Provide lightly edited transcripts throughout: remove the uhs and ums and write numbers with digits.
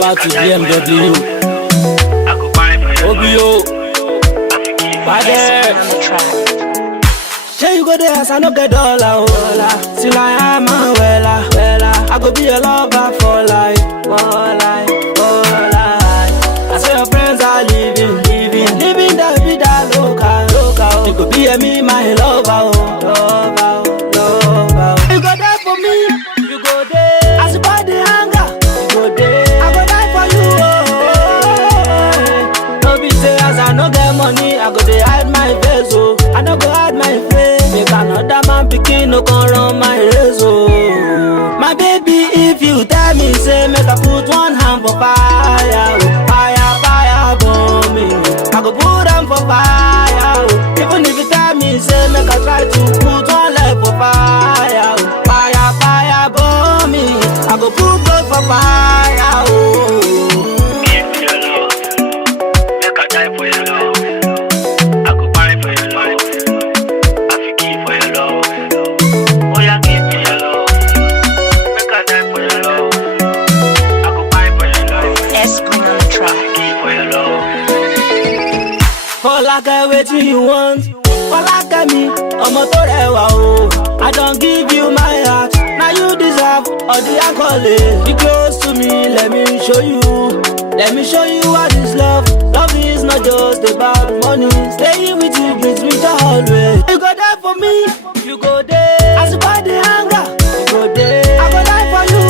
Shout out to BMW. Obio. Why there? Say you go there as I no get dollar, oh. Till I am a wella. I go be a lover for life, for life, for life. I say your friends are living the vida loca. You go be a me, my lover, lover. You go there for me, you go there. As you buy the hunger, you go there. I go die for you, oh. No be say as I no get money, I go there hide my face, oh. I no go hide my face. Make another man pikin no come run my race, oh. My baby, if you tell me, say make I put one hand for fire, oh. Fire burn me. I go put them for fire, oh. Even if you tell me, say make I try to put one leg for fire, oh. Fire burn me. I go put both for fire, oh. Give me your love, make I die for your love. I go buy for your love, I forgive for your love. Oh yeah, give me your love, make I die for your love. I go buy for your love, 𝘎𝙧𝙤𝙤𝙤𝙣 on the track. forgive for your love. For like waiting you want, for like me, I'm a torewa, oh. I don't give you my heart, now you deserve all the accolades. Be close to me, let me show you what is love. Love is not just about money. Staying with you brings me joy always. You go there for me, you go there. As you buy the hunger, you go there. I go die for you,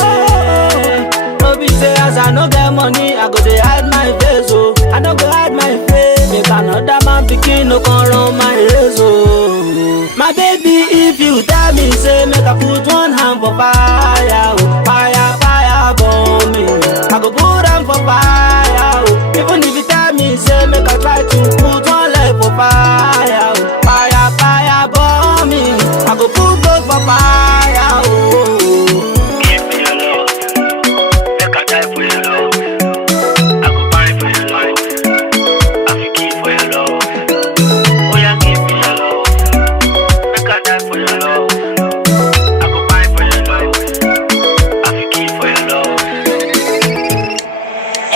oh. No be say as I no get money, I go there hide my face, oh. I no go hide my face. Make another man pikin no come run my race, oh. My baby, if you tell me, say make I put one hand for fire, oh. Fire burn me. I go put them for fire, oh. Even if you tell me, say make I try to put one leg for fire, oh. Fire burn me. I go put both for fire, oh. Give me your love, make I die for your love. I go buy for your love, I forgive for your love. Oh yeah, give me your love, make I die for your love. I go buy for your love, I forgive for your love.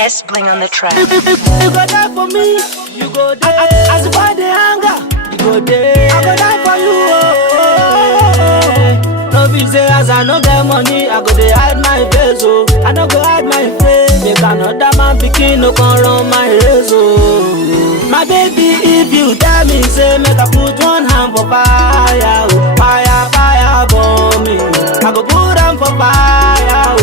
𝘎𝙧𝙤𝙤𝙤 on the track. You go there for me, you go there. As you buy the hunger, you go there. I go die for you, oh. No be say as I no get money, I go there hide my face, oh. I no go hide my face. Make another man pikin no come run my race, oh. My baby, if you tell me, say make I put one hand for fire, oh. Fire burn me. I go put them for fire, oh.